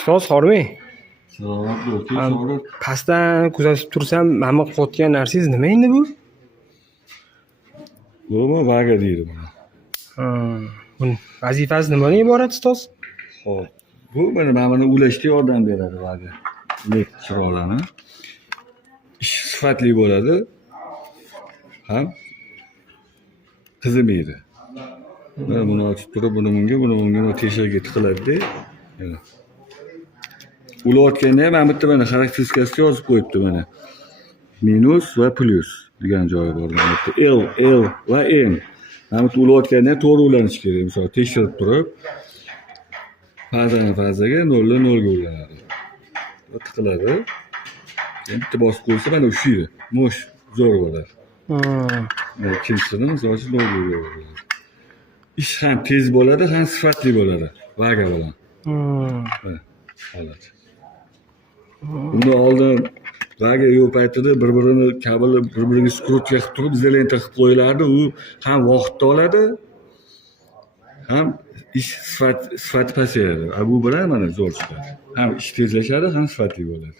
Ustoz hormang. Salomat bo'l, sog'lik. Pastdan kuzatib tursam, mana bu qotgan narsangiz nima endi bu? Bu vaga deydi buni. Buni vazifasi nimadan iborat ustoz? Xo'p. Bu mana ulashga yordam beradi vaga. Elektr chiroqlarni. Ish sifatli bo'ladi. Ham qizimaydi. Mana buni ochib turib, buni bunga teshikga tiqiladi-da. Mana. Ulayotganda ham bitta mana xarakteristikasiga yozib qo'yibdi mana. Minus va plus degan joyi bor. Mana L va M. Mana bu ulayotganda to'g'ri ulanish kerak. Misol tekshirib turib, fazaga 0 ga ulanadi. Tiqiladi. Keyin bitta bosib qo'ysa mana ushlaydi. Mo'sh zo'r bo'ladi. Ikkinchisini misol uchun 0 ga ulanadi. Ish ham tez bo'ladi, ham sifatli bo'ladi. Vaga bilan. Holat. Bundan oldin vaga yo'q paytida bir-birini kabelni bir-biriga skrutka qilib turib, izolenta qilib qo'yilardi. U ham vaqtni oladi, ham ish sifati pasayadi. Bu bilan mana zo'r chiqadi. Ham ish tezlashadi, ham sifatli bo'ladi.